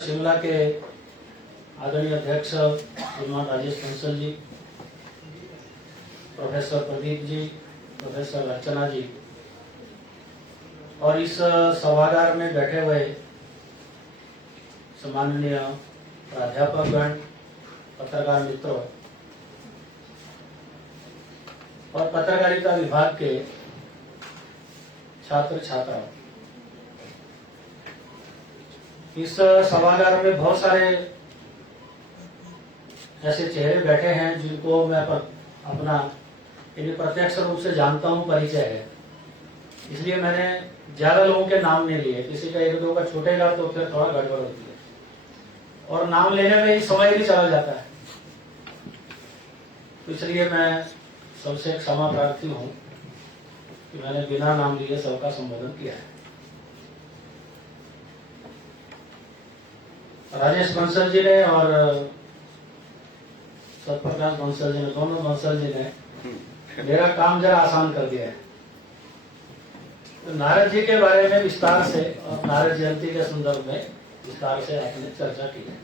शिमला के आदरणीय अध्यक्ष श्रीमान राजेश बंसल जी, प्रोफेसर प्रदीप जी, प्रोफेसर अर्चना जी और इस सभागार में बैठे हुए सम्माननीय प्राध्यापकगण, पत्रकार मित्रों और पत्रकारिता विभाग के छात्र छात्राओं, इस सभागार में बहुत सारे ऐसे चेहरे बैठे हैं जिनको मैं अपना प्रत्यक्ष रूप से जानता हूं, परिचय है, इसलिए मैंने ज्यादा लोगों के नाम नहीं लिए। किसी का एक दो का छूटेगा तो फिर थोड़ा गड़बड़ होती है और नाम लेने में ही समय भी चला जाता है, तो इसलिए मैं सबसे क्षमा प्रार्थी हूं कि मैंने बिना नाम लिए सबका संबोधन किया है। राजेश बंसल जी ने और सतप्रकाश बंसल जी ने, दोनों बंसल जी ने मेरा काम जरा आसान कर दिया है। तो नारद जी के बारे में विस्तार से और नारद जयंती के संदर्भ में विस्तार से आपने चर्चा की है।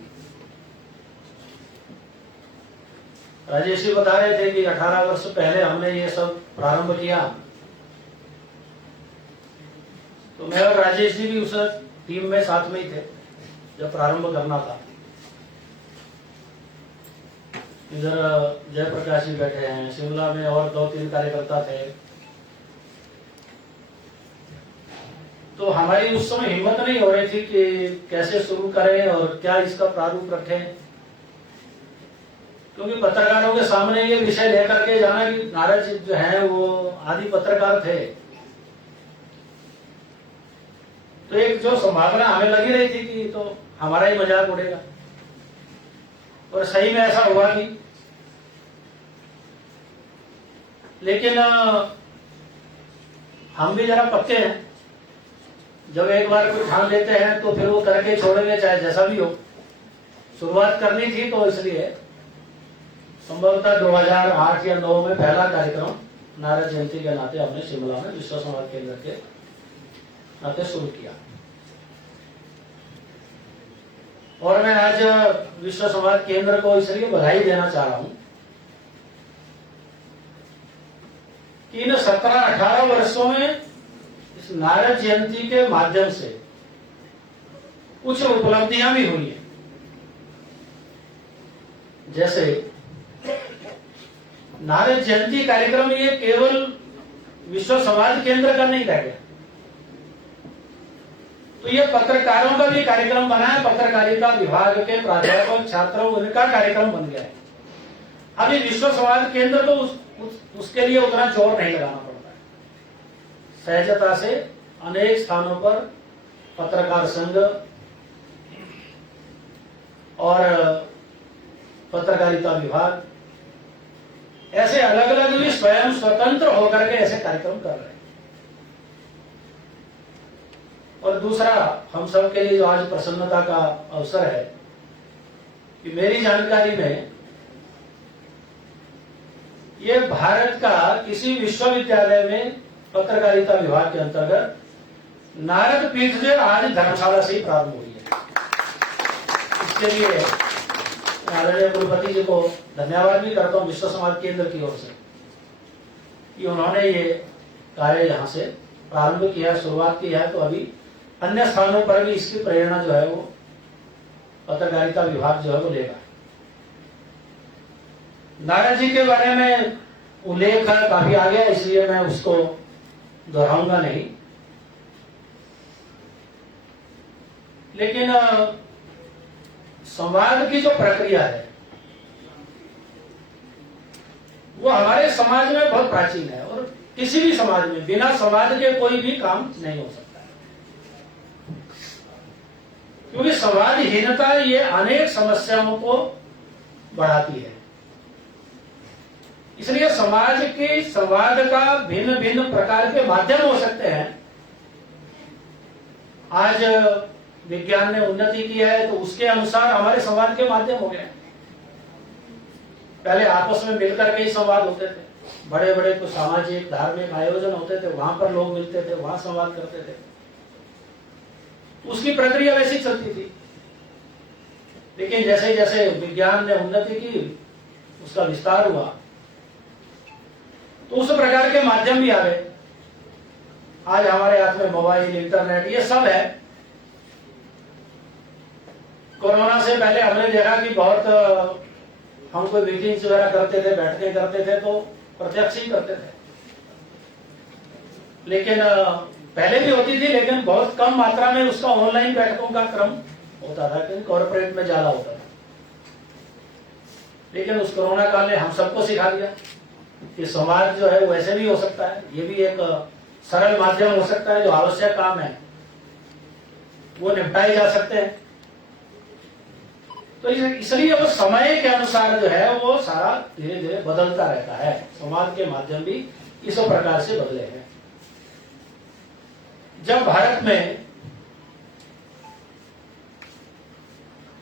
राजेश जी बता रहे थे कि 18 वर्ष पहले हमने ये सब प्रारंभ किया, तो मैं और राजेश जी भी उस टीम में साथ में ही थे जब प्रारंभ करना था। इधर जयप्रकाश जी बैठे हैं, शिमला में और 2-3 कार्यकर्ता थे। तो हमारी उस समय हिम्मत नहीं हो रही थी कि कैसे शुरू करें और क्या इसका प्रारूप रखें, क्योंकि पत्रकारों के सामने ये विषय लेकर के जाना कि नारद जी जो हैं वो आदि पत्रकार थे, तो एक जो संभावना हमें लगी रही थी कि तो हमारा ही मजाक उड़ेगा, और सही में ऐसा हुआ नहीं। लेकिन हम भी जरा पक्के हैं, जब एक बार कोई ठान लेते हैं तो फिर वो करके छोड़ेंगे, चाहे जैसा भी हो। शुरुआत करनी थी तो इसलिए संभवतः 2008 या 2009 में पहला कार्यक्रम नारद जयंती के नाते हमने शिमला में विश्व संवाद केंद्र के नाते शुरू किया। और मैं आज विश्व संवाद केंद्र को इसलिए बधाई देना चाह रहा हूं कि इन 17-18 वर्षों में इस नारद जयंती के माध्यम से कुछ उपलब्धियां भी हुई हैं। जैसे नारद जयंती कार्यक्रम ये केवल विश्व संवाद केंद्र का नहीं रह गया, तो ये पत्रकारों का भी कार्यक्रम बना है। पत्रकारिता विभाग के प्राध्यापक छात्रों उनका कार्यक्रम बन गया है। अभी विश्व संवाद केंद्र तो उसके लिए उतना जोर नहीं लगाना पड़ता है। सहजता से अनेक स्थानों पर पत्रकार संघ और पत्रकारिता विभाग ऐसे अलग अलग भी स्वयं स्वतंत्र होकर के ऐसे कार्यक्रम कर रहे हैं। और दूसरा, हम सब के लिए जो आज प्रसन्नता का अवसर है कि मेरी जानकारी में ये भारत का किसी विश्वविद्यालय में पत्रकारिता विभाग के अंतर्गत नारद पीठ जो आज धर्मशाला से ही प्रारंभ हुई है। इसके लिए आदरणीय कुलपति जी को धन्यवाद भी करता हूं विश्व संवाद केंद्र की ओर से कि उन्होंने ये कार्य यहाँ से प्रारंभ किया, शुरुआत की है। तो अभी अन्य स्थानों पर भी इसकी प्रेरणा जो है वो पत्रकारिता विभाग जो है वो लेगा। नारद जी के बारे में उल्लेख काफी आ गया, इसलिए मैं उसको दोहराऊंगा नहीं। लेकिन संवाद की जो प्रक्रिया है वो हमारे समाज में बहुत प्राचीन है, और किसी भी समाज में बिना संवाद के कोई भी काम नहीं हो सकता है, क्योंकि संवादहीनता ये अनेक समस्याओं को बढ़ाती है। इसलिए समाज के संवाद का भिन्न भिन्न प्रकार के माध्यम हो सकते हैं। आज विज्ञान ने उन्नति की है तो उसके अनुसार हमारे संवाद के माध्यम हो गए। पहले आपस में मिलकर के ही संवाद होते थे, बड़े बड़े तो सामाजिक धार्मिक आयोजन होते थे, वहां पर लोग मिलते थे, वहां संवाद करते थे, उसकी प्रक्रिया वैसी चलती थी। लेकिन जैसे जैसे विज्ञान ने उन्नति की, उसका विस्तार हुआ, तो उस प्रकार के माध्यम भी आ गए। आज हमारे हाथ में मोबाइल, इंटरनेट, ये सब है। कोरोना से पहले हमने देखा कि बहुत हम कोई मीटिंग्स वगैरह करते थे, बैठके करते थे, तो प्रत्यक्ष ही करते थे। लेकिन पहले भी होती थी, लेकिन बहुत कम मात्रा में उसका ऑनलाइन बैठकों का क्रम होता था, क्योंकि कॉर्पोरेट में ज्यादा होता था। लेकिन उस कोरोना काल ने हम सबको सिखा दिया कि संवाद जो है वो वैसे भी हो सकता है, ये भी एक सरल माध्यम हो सकता है। जो आवश्यक काम है वो निपटाए जा सकते हैं। तो इसलिए वो समय के अनुसार जो है वो सारा धीरे धीरे बदलता रहता है। संवाद के माध्यम भी इस प्रकार से बदले हैं। जब भारत में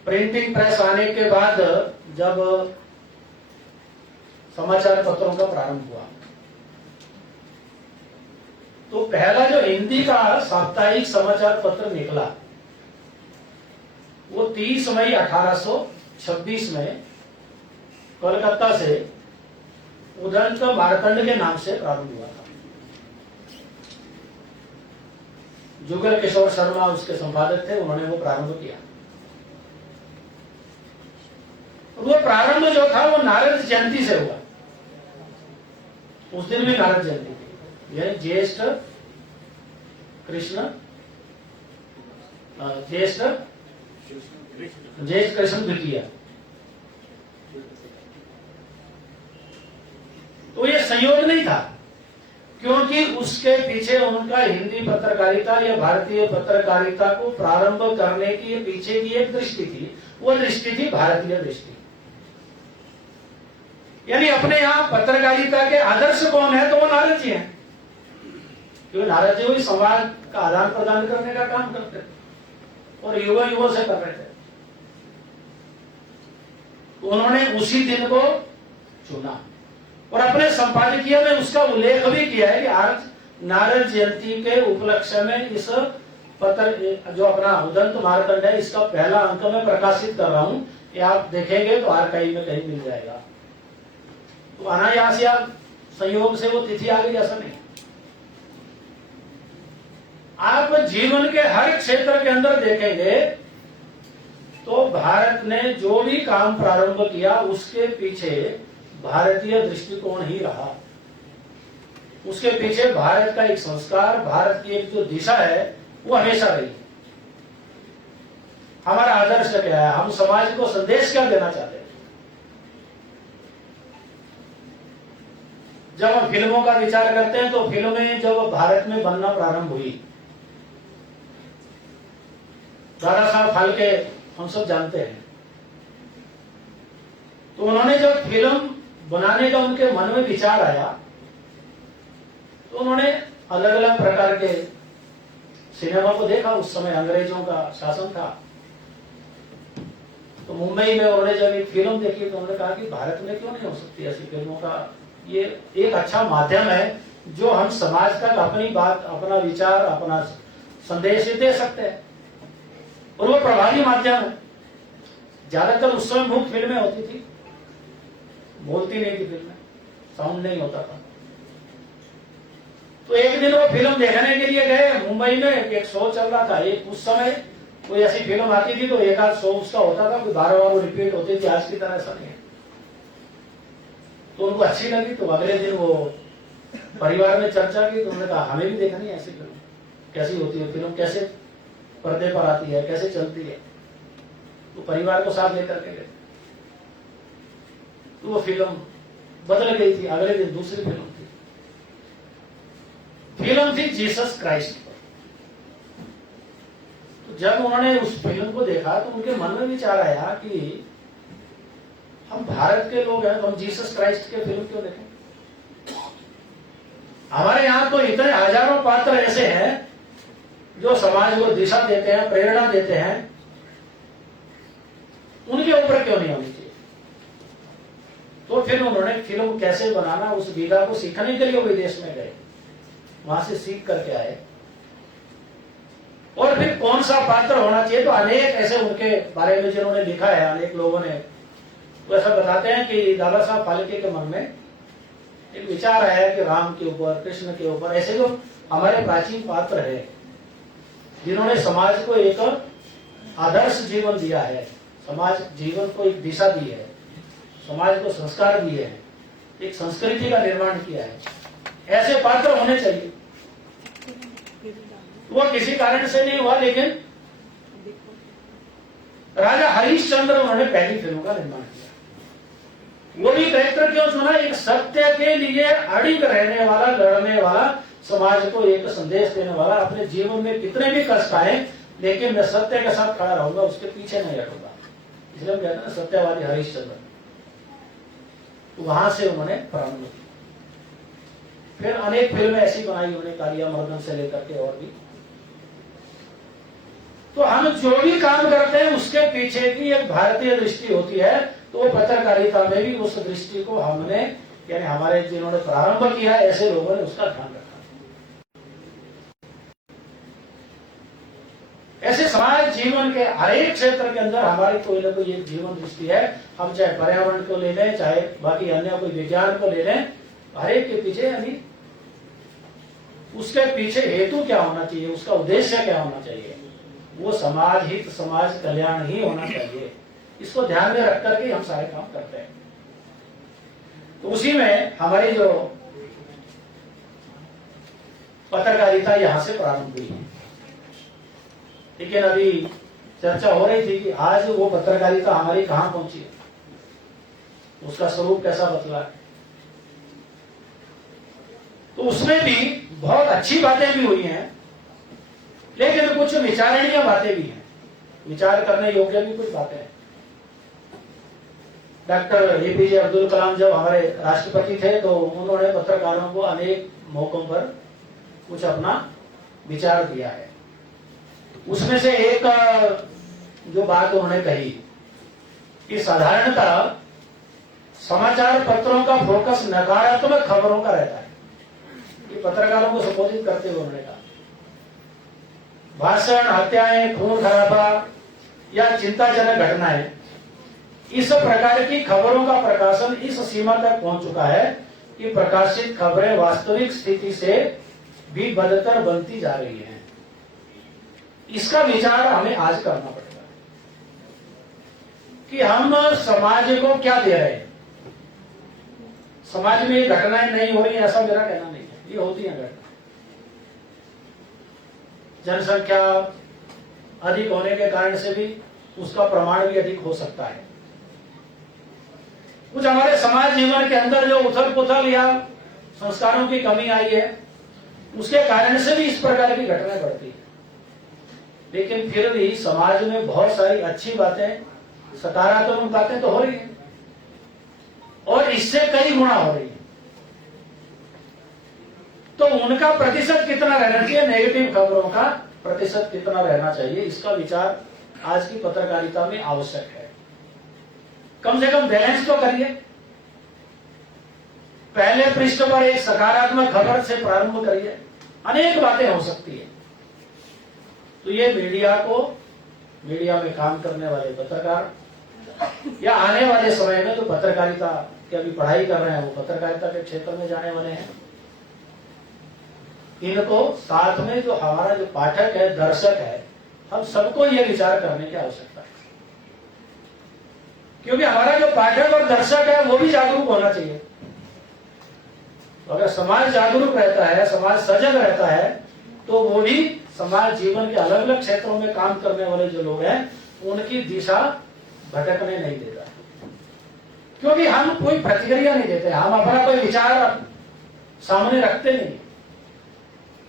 प्रिंटिंग प्रेस आने के बाद जब समाचार पत्रों का प्रारंभ हुआ, तो पहला जो हिंदी का साप्ताहिक समाचार पत्र निकला वो 30 मई 1826 में कोलकाता से उदंत मार्तंड के नाम से प्रारंभ हुआ था। जुगल किशोर शर्मा उसके संपादक थे, उन्होंने वो प्रारंभ किया। वो प्रारंभ जो था वो नारद जयंती से हुआ। उस दिन भी नारद जयंती थी, यानी ज्येष्ठ कृष्ण द्वितीय। तो ये संयोग नहीं था, क्योंकि उसके पीछे उनका हिंदी पत्रकारिता या भारतीय पत्रकारिता को प्रारंभ करने की पीछे की एक दृष्टि थी। वो दृष्टि थी भारतीय दृष्टि, यानी अपने यहां पत्रकारिता के आदर्श कौन है, तो वो नारद जी हैं। क्योंकि नारद जी वही संवाद का आदान प्रदान करने का काम करते थे और युवा युवा से कर रहे थे। तो उन्होंने उसी दिन को चुना और अपने संपादकीय में उसका उल्लेख भी किया है कि आज नारद जयंती के उपलक्ष्य में इस पत्र जो अपना उदंत मार्तंड है, इसका पहला अंक मैं प्रकाशित कर रहा हूं। ये आप देखेंगे तो आर्काइव में कहीं मिल जाएगा। तो अनायास या संयोग से वो तिथि आ गई, ऐसा नहीं। आप जीवन के हर क्षेत्र के अंदर देखेंगे तो भारत ने जो भी काम प्रारंभ किया उसके पीछे भारतीय दृष्टिकोण ही रहा। उसके पीछे भारत का एक संस्कार, भारत की एक जो दिशा है वो हमेशा रही। हमारा आदर्श क्या है, हम समाज को संदेश क्या देना चाहते हैं। जब हम फिल्मों का विचार करते हैं तो फिल्में जब भारत में बनना प्रारंभ हुई, दादा साहब फाल्के हम सब जानते हैं, तो उन्होंने जब फिल्म बनाने का उनके मन में विचार आया तो उन्होंने अलग अलग प्रकार के सिनेमा को देखा। उस समय अंग्रेजों का शासन था, तो मुंबई में उन्होंने जब एक फिल्म देखी तो उन्होंने कहा कि भारत में क्यों नहीं हो सकती ऐसी फिल्मों का, ये एक अच्छा माध्यम है जो हम समाज तक अपनी बात, अपना विचार, अपना संदेश दे सकते हैं और वो प्रभावी माध्यम है। ज्यादातर उस समय मुख्य फिल्में होती थी, बोलती नहीं थी फिल्में, साउंड नहीं होता था। तो एक दिन वो फिल्म देखने के लिए गए मुंबई में, एक शो चल रहा था। एक उस समय कोई ऐसी फिल्म आती थी तो एक आध शो उसका होता था, कोई बार बार रिपीट होती थी। आज की तरह ऐसा नहीं है। तो उनको अच्छी लगी तो अगले दिन वो परिवार में चर्चा की, तो उन्होंने कहा हमें भी देखनी है ऐसी फिल्म। कैसी होती है फिल्म, कैसे पर्दे पर आती है, कैसे चलती है। तो परिवार को साथ लेकर के गए, तो वो फिल्म बदल गई थी। अगले दिन दूसरी फिल्म थी, फिल्म थी जीसस क्राइस्ट पर। तो जब उन्होंने उस फिल्म को देखा तो उनके मन में विचार आया कि हम भारत के लोग हैं तो हम जीसस क्राइस्ट के फिल्म क्यों देखें। हमारे यहां तो इतने हजारों पात्र ऐसे हैं जो समाज को दिशा देते हैं, प्रेरणा देते हैं, उनके ऊपर क्यों नहीं होनी चाहिए। तो फिर उन्होंने फिल्म कैसे बनाना, उस विधा को सीखने के लिए विदेश में गए, वहां से सीख करके आए और फिर कौन सा पात्र होना चाहिए। तो अनेक ऐसे उनके बारे में जिन्होंने लिखा है, अनेक लोगों ने तो ऐसा बताते हैं कि दादा साहब फाल्के के मन में एक विचार आया कि राम के ऊपर, कृष्ण के ऊपर, ऐसे जो हमारे प्राचीन पात्र है जिन्होंने समाज को एक आदर्श जीवन दिया है, समाज जीवन को एक दिशा दी है, समाज को संस्कार दिए हैं, एक संस्कृति का निर्माण किया है, ऐसे पात्र होने चाहिए। वो किसी कारण से नहीं हुआ, लेकिन राजा हरिश्चंद्र उन्होंने पहली फिल्म का निर्माण किया। वो भी कैरेक्टर क्यों चुना? एक सत्य के लिए अड़िग रहने वाला, लड़ने वाला, समाज को एक संदेश देने वाला, अपने जीवन में कितने भी कष्ट आए लेकिन मैं सत्य के साथ खड़ा रहूंगा, उसके पीछे नहीं हटूंगा। इसलिए हम कहते हैं ना सत्यवादी हरिश्चंद्र। वहां से उन्होंने प्रारंभ किया। फिर अनेक फिल्में ऐसी बनाई उन्होंने, कालिया मर्दन से लेकर के और भी। तो हम जो भी काम करते हैं उसके पीछे की एक भारतीय दृष्टि होती है। तो वो पत्रकारिता में भी उस दृष्टि को हमने, यानी हमारे जिन्होंने प्रारंभ किया ऐसे लोगों ने उसका ध्यान रखा। ऐसे समाज जीवन के हर एक क्षेत्र के अंदर हमारी कोई ना कोई एक जीवन दृष्टि है। हम चाहे पर्यावरण को ले लें, चाहे बाकी अन्य कोई विज्ञान को ले लें, हर एक के पीछे, यानी उसके पीछे हेतु क्या होना चाहिए, उसका उद्देश्य क्या होना चाहिए, वो समाज हित, समाज कल्याण ही होना चाहिए। इसको ध्यान में रख करके हम सारे काम करते हैं। तो उसी में हमारी जो पत्रकारिता यहां से प्रारंभ हुई है। लेकिन अभी चर्चा हो रही थी कि आज वो पत्रकारिता हमारी कहां पहुंची है, उसका स्वरूप कैसा बदला है। तो उसमें भी बहुत अच्छी बातें भी हुई हैं, लेकिन कुछ विचारणीय बातें भी हैं, विचार करने योग्य भी कुछ बातें हैं। डॉक्टर एपीजे अब्दुल कलाम जब हमारे राष्ट्रपति थे तो उन्होंने पत्रकारों को अनेक मौकों पर कुछ अपना विचार दिया है। उसमें से एक जो बात उन्होंने कही कि साधारणतः समाचार पत्रों का फोकस नकारात्मक खबरों का रहता है। ये पत्रकारों को संबोधित करते हुए उन्होंने कहा, भाषण, हत्याएं, खून खराबा या चिंताजनक घटनाएं, इस प्रकार की खबरों का प्रकाशन इस सीमा तक पहुंच चुका है कि प्रकाशित खबरें वास्तविक स्थिति से भी बदतर बनती जा रही हैं। इसका विचार हमें आज करना पड़ेगा कि हम समाज को क्या दे रहे हैं। समाज में ये घटनाएं नहीं हो रही, ऐसा मेरा कहना नहीं है, ये होती हैं घटनाएं। जनसंख्या अधिक होने के कारण से भी उसका प्रमाण भी अधिक हो सकता है। कुछ हमारे समाज जीवन के अंदर जो उथल पुथल या संस्कारों की कमी आई है, उसके कारण से भी इस प्रकार की घटनाएं बढ़ती है। लेकिन फिर भी समाज में बहुत सारी अच्छी बातें, सकारात्मक बातें तो हो रही है, और इससे कई गुना हो रही है। तो उनका प्रतिशत कितना रहना चाहिए, नेगेटिव खबरों का प्रतिशत कितना रहना चाहिए, इसका विचार आज की पत्रकारिता में आवश्यक है। कम से कम बैलेंस तो करिए। पहले पृष्ठ पर एक सकारात्मक खबर से प्रारंभ करिए, अनेक बातें हो सकती है। तो ये मीडिया को, मीडिया में काम करने वाले पत्रकार या आने वाले समय में जो पत्रकारिता की अभी पढ़ाई कर रहे हैं, वो पत्रकारिता के क्षेत्र में जाने वाले हैं, इनको साथ में जो हमारा जो पाठक है, दर्शक है, हम सबको ये विचार करने की आवश्यकता है। क्योंकि हमारा जो पाठक और दर्शक है वो भी जागरूक होना चाहिए। तो अगर समाज जागरूक रहता है, समाज सजग रहता है, तो वो भी समाज जीवन के अलग अलग क्षेत्रों में काम करने वाले जो लोग हैं उनकी दिशा भटकने नहीं देता। क्योंकि हम कोई प्रतिक्रिया नहीं देते, हम अपना कोई विचार सामने रखते नहीं,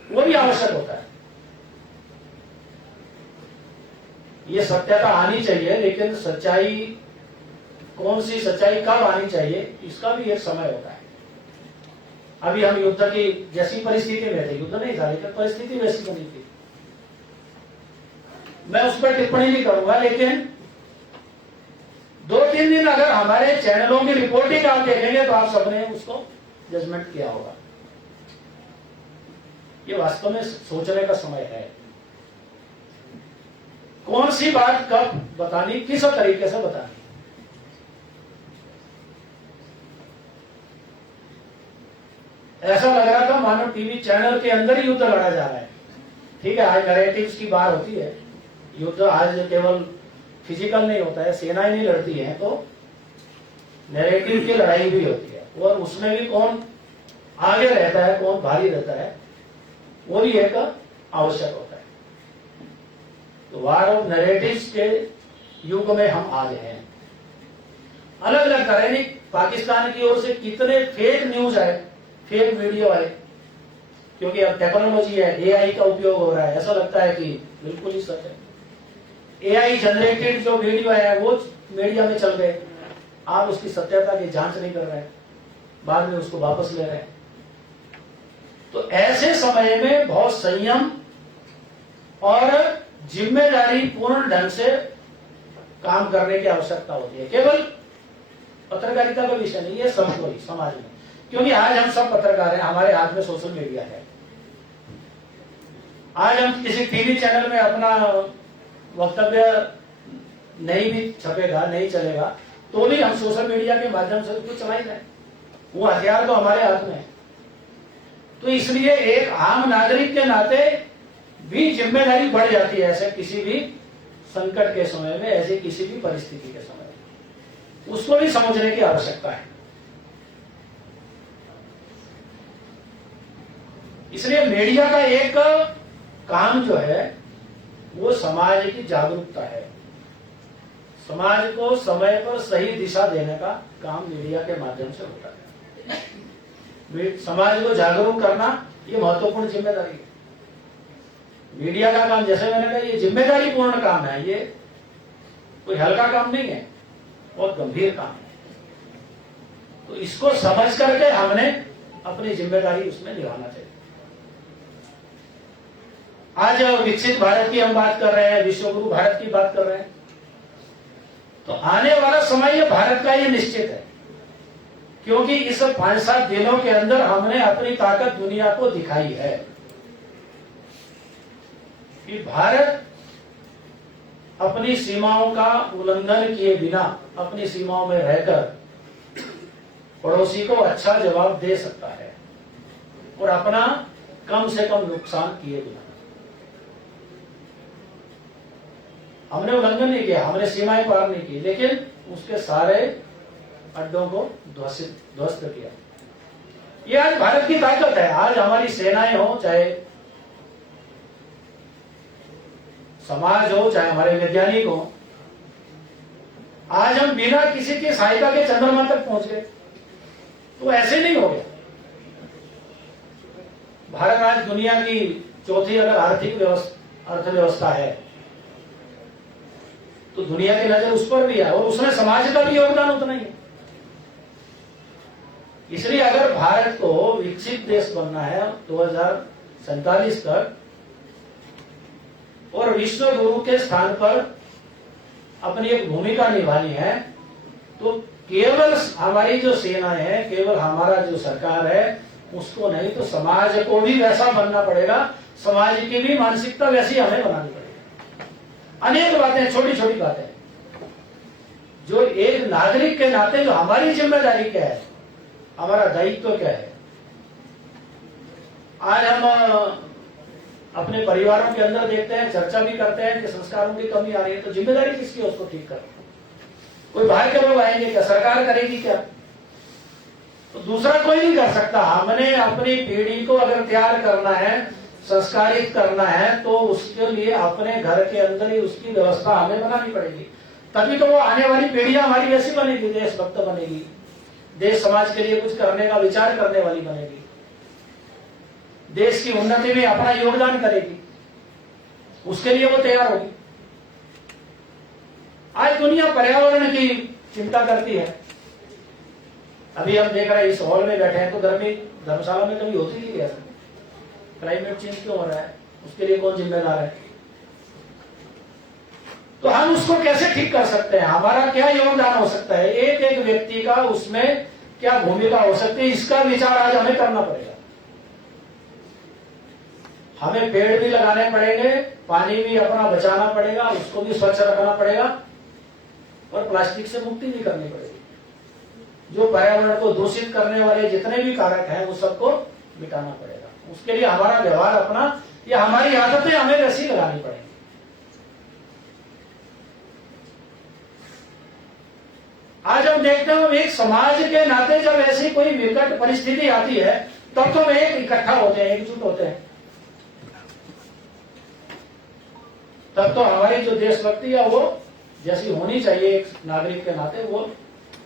वो भी आवश्यक होता है। ये सत्यता आनी चाहिए, लेकिन सच्चाई, कौन सी सच्चाई कब आनी चाहिए, इसका भी एक समय होता है। अभी हम युद्ध की जैसी परिस्थिति में थे, युद्ध नहीं था लेकिन परिस्थिति वैसी बनी थी, मैं उस पर टिप्पणी नहीं करूंगा, लेकिन 2-3 दिन अगर हमारे चैनलों की रिपोर्टिंग आप देखेंगे तो आप सबने उसको जजमेंट किया होगा। ये वास्तव में सोचने का समय है कौन सी बात कब बतानी, किस तरीके से बतानी। ऐसा लग रहा था मानो टीवी चैनल के अंदर ही युद्ध लड़ा जा रहा है। ठीक है, आज नैरेटिव्स की बात होती है, युद्ध आज केवल फिजिकल नहीं होता है, सेनाएं नहीं लड़ती हैं, तो नैरेटिव की लड़ाई भी होती है, और उसमें भी कौन आगे रहता है, कौन भारी रहता है, वो भी एक आवश्यक होता है। तो वार ऑफ नैरेटिव्स के युग में हम आज हैं। अलग अलग तरह की पाकिस्तान की ओर से कितने फेक न्यूज आए, फेक वीडियो आए, क्योंकि अब टेक्नोलॉजी है, एआई का उपयोग हो रहा है, ऐसा लगता है कि बिल्कुल ही सच है। एआई जनरेटेड जो वीडियो है वो मीडिया में चल गए, आप उसकी सत्यता की जांच नहीं कर रहे हैं, बाद में उसको वापस ले रहे हैं। तो ऐसे समय में बहुत संयम और जिम्मेदारी पूर्ण ढंग से काम करने की आवश्यकता होती है। केवल पत्रकारिता का विषय नहीं है, सबको ही समाज में, क्योंकि आज हम सब पत्रकार हैं, हमारे हाथ में सोशल मीडिया है। आज हम किसी टीवी चैनल में अपना वक्तव्य नहीं भी छपेगा, नहीं चलेगा, तो भी हम सोशल मीडिया के माध्यम से कुछ चला ही जाए, वो हथियार तो हमारे हाथ में है। तो इसलिए एक आम नागरिक के नाते भी जिम्मेदारी बढ़ जाती है, ऐसे किसी भी संकट के समय में, ऐसे किसी भी परिस्थिति के समय में, उसको भी समझने की आवश्यकता है। इसलिए मीडिया का एक काम जो है वो समाज की जागरूकता है, समाज को समय पर सही दिशा देने का काम मीडिया के माध्यम से होता है। समाज को जागरूक करना ये महत्वपूर्ण जिम्मेदारी है। मीडिया का काम, जैसे मैंने कहा, ये जिम्मेदारी पूर्ण काम है, ये कोई हल्का काम नहीं है, बहुत गंभीर काम है। तो इसको समझ करके हमने अपनी जिम्मेदारी उसमें निभाना चाहिए। आज विकसित भारत की हम बात कर रहे हैं, विश्वगुरु भारत की बात कर रहे हैं, तो आने वाला समय ये भारत का ये निश्चित है, क्योंकि इस 5-7 दिनों के अंदर हमने अपनी ताकत दुनिया को दिखाई है कि भारत अपनी सीमाओं का उल्लंघन किए बिना अपनी सीमाओं में रहकर पड़ोसी को अच्छा जवाब दे सकता है, और अपना कम से कम नुकसान किए बिना। हमने उल्लंघन नहीं किया, हमने सीमाएं पार नहीं की, लेकिन उसके सारे अड्डों को ध्वस्त किया। ये आज भारत की ताकत है। आज हमारी सेनाएं हो, चाहे समाज हो, चाहे हमारे वैज्ञानिक हो, आज हम बिना किसी की सहायता के चंद्रमा तक पहुंच गए, तो ऐसे नहीं हो गया। भारत आज दुनिया की चौथी अगर आर्थिक अर्थव्यवस्था है, तो दुनिया की नजर उस पर भी है, और उसमें समाज का भी योगदान उतना ही है। इसलिए अगर भारत को विकसित देश बनना है 2047 तक, और विश्व गुरु के स्थान पर अपनी एक भूमिका निभानी है, तो केवल हमारी जो सेनाएं हैं, केवल हमारा जो सरकार है उसको नहीं, तो समाज को भी वैसा बनना पड़ेगा, समाज की भी मानसिकता वैसी हमें बनानी पड़ेगी। अनेक बातें, छोटी छोटी बातें, जो एक नागरिक के नाते जो हमारी जिम्मेदारी क्या है, हमारा दायित्व क्या है। आज हम अपने परिवारों के अंदर देखते हैं, चर्चा भी करते हैं कि संस्कारों की कमी आ रही है, तो जिम्मेदारी किसकी है उसको ठीक करना। कोई बाहर के लोग आएंगे क्या? सरकार करेगी क्या? तो दूसरा कोई नहीं कर सकता। हमने अपनी पीढ़ी को अगर तैयार करना है, संस्कारित करना है, तो उसके लिए अपने घर के अंदर ही उसकी व्यवस्था हमें बनानी पड़ेगी, तभी तो वो आने वाली पीढ़ियां हमारी वैसी बनेगी, देशभक्त बनेगी, देश समाज के लिए कुछ करने का विचार करने वाली बनेगी, देश की उन्नति में अपना योगदान करेगी, उसके लिए वो तैयार होगी। आज दुनिया पर्यावरण की चिंता करती है। अभी हम देख रहे हैं, इस हॉल में बैठे हैं, तो गर्मी धर्मशाला में कभी होती नहीं है। क्लाइमेट चेंज क्यों हो रहा है, उसके लिए कौन जिम्मेदार है? तो हम उसको कैसे ठीक कर सकते हैं, हमारा क्या योगदान हो सकता है, एक एक व्यक्ति का उसमें क्या भूमिका हो सकती है, इसका विचार आज हमें करना पड़ेगा। हमें पेड़ भी लगाने पड़ेंगे, पानी भी अपना बचाना पड़ेगा, उसको भी स्वच्छ रखना पड़ेगा और प्लास्टिक से मुक्ति भी करनी पड़ेगी। जो पर्यावरण को दूषित करने वाले जितने भी कारक हैं वो सबको मिटाना पड़ेगा। उसके लिए हमारा व्यवहार अपना या हमारी आदतें हमें वैसी लगानी पड़ेगी। आज हम देखते हैं एक समाज के नाते जब ऐसी कोई विकट परिस्थिति आती है तब तो हम एक इकट्ठा होते हैं, एकजुट होते हैं। तब तो हमारी जो देशभक्ति है वो जैसी होनी चाहिए एक नागरिक के नाते वो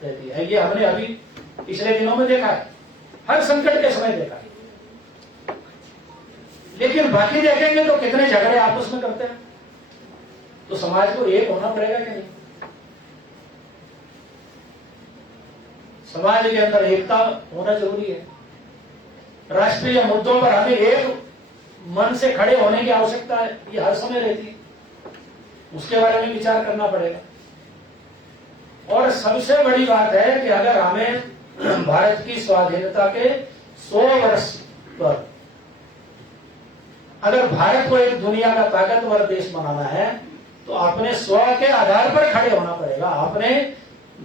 रहती है। ये हमने अभी पिछले दिनों में देखा है, हर संकट के समय देखा है। लेकिन बाकी देखेंगे तो कितने झगड़े आपस में करते हैं। तो समाज को एक होना पड़ेगा कि नहीं? समाज के अंदर एकता होना जरूरी है। राष्ट्रीय मुद्दों पर हमें एक मन से खड़े होने की आवश्यकता है, ये हर समय रहती है। उसके बारे में विचार करना पड़ेगा। और सबसे बड़ी बात है कि अगर हमें भारत की स्वाधीनता के 100 वर्ष पर अगर भारत को एक दुनिया का ताकतवर देश बनाना है तो अपने स्व के आधार पर खड़े होना पड़ेगा। अपने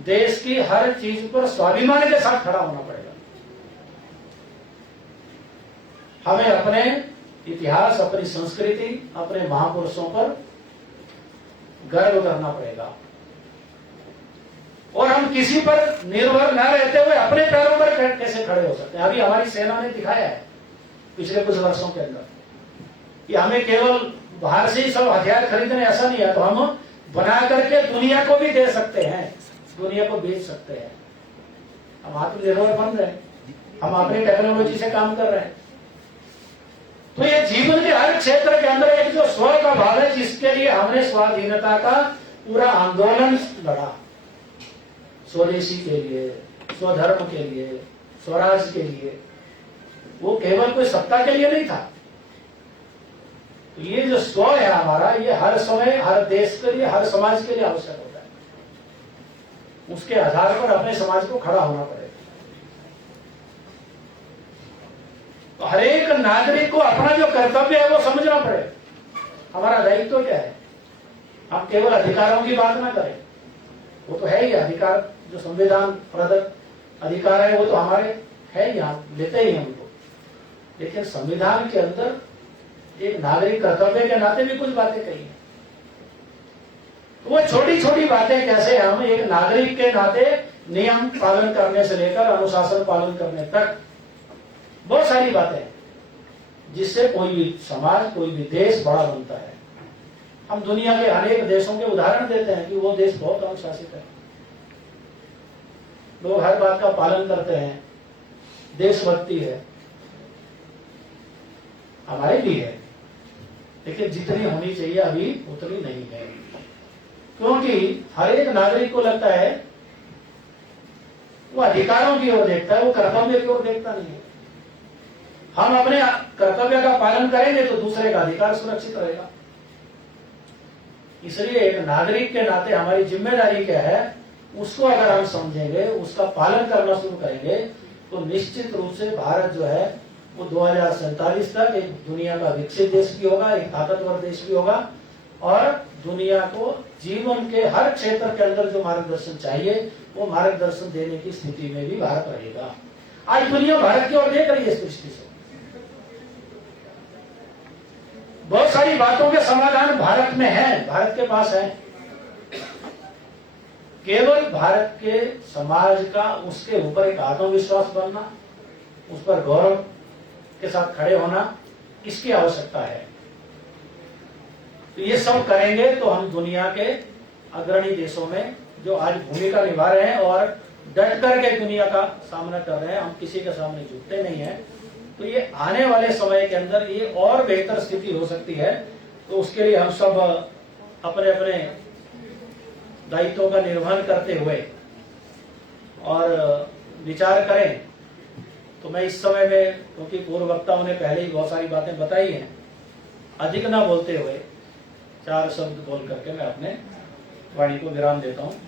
देश की हर चीज पर स्वाभिमान के साथ खड़ा होना पड़ेगा। हमें अपने इतिहास, अपनी संस्कृति, अपने महापुरुषों पर गर्व करना पड़ेगा और हम किसी पर निर्भर न रहते हुए अपने पैरों पर कैसे खड़े हो सकते हैं। अभी हमारी सेना ने दिखाया है पिछले कुछ वर्षों के अंदर कि हमें केवल बाहर से ही सब हथियार खरीदने ऐसा नहीं है, तो हम बना करके दुनिया को भी दे सकते हैं, दुनिया को बेच सकते हैं। हम आत्मनिर्भर बन रहे हैं, हम अपनी टेक्नोलॉजी से काम कर रहे हैं। तो ये जीवन के हर क्षेत्र के अंदर एक जो स्व का भाव है जिसके लिए हमने स्वाधीनता का पूरा आंदोलन लड़ा, स्वदेशी के लिए, स्वधर्म के लिए, स्वराज के लिए, वो केवल कोई सत्ता के लिए नहीं था। तो ये जो स्व है हमारा, ये हर समय, हर देश के लिए, हर समाज के लिए आवश्यक होता है। उसके आधार पर अपने समाज को खड़ा होना पड़ेगा। तो हर एक नागरिक को अपना जो कर्तव्य है वो समझना पड़ेगा। हमारा दायित्व क्या है? हम केवल अधिकारों की बात ना करें, वो तो है ही अधिकार, जो संविधान प्रदत्त अधिकार है वो तो हमारे है ही, हम लेते ही हैं उनको। लेकिन संविधान के अंदर एक नागरिक कर्तव्य के नाते भी कुछ बातें कही हैं। तो वो छोटी छोटी बातें कैसे हम एक नागरिक के नाते नियम पालन करने से लेकर अनुशासन पालन करने तक बहुत सारी बातें हैं जिससे कोई भी समाज, कोई भी देश बड़ा बनता है। हम दुनिया के अनेक देशों के उदाहरण देते हैं कि वो देश बहुत अनुशासित है, लोग हर बात का पालन करते हैं, देशभक्ति है, हमारे भी है, लेकिन जितनी होनी चाहिए अभी उतनी नहीं है। क्योंकि हर एक नागरिक को लगता है वो अधिकारों की ओर देखता है, वो कर्तव्य की ओर देखता नहीं है। हम अपने कर्तव्य का पालन करेंगे तो दूसरे का अधिकार सुरक्षित रहेगा। इसलिए एक नागरिक के नाते हमारी जिम्मेदारी क्या है, उसको अगर हम समझेंगे, उसका पालन करना शुरू करेंगे तो निश्चित रूप से भारत जो है वो 2047 तक एक दुनिया का विकसित देश भी होगा, एक ताकतवर देश भी होगा और दुनिया को जीवन के हर क्षेत्र के अंदर जो मार्गदर्शन चाहिए वो मार्गदर्शन देने की स्थिति में भी भारत रहेगा। आज दुनिया भारत की ओर देख रही है इस दृष्टि से। बहुत सारी बातों के समाधान भारत में है, भारत के पास है। केवल भारत के समाज का उसके ऊपर एक आत्मविश्वास बनना, उस पर गौरव के साथ खड़े होना, इसकी आवश्यकता है। तो ये सब करेंगे तो हम दुनिया के अग्रणी देशों में जो आज भूमिका निभा रहे हैं और डट करके दुनिया का सामना कर रहे हैं, हम किसी के सामने झुकते नहीं हैं। तो ये आने वाले समय के अंदर ये और बेहतर स्थिति हो सकती है। तो उसके लिए हम सब अपने अपने दायित्वों का निर्वहन करते हुए और विचार करें। तो मैं इस समय में, क्योंकि पूर्व वक्ताओं ने पहले ही बहुत सारी बातें बताई हैं, अधिक ना बोलते हुए 4 शब्द बोल करके मैं अपने वाणी को विराम देता हूं।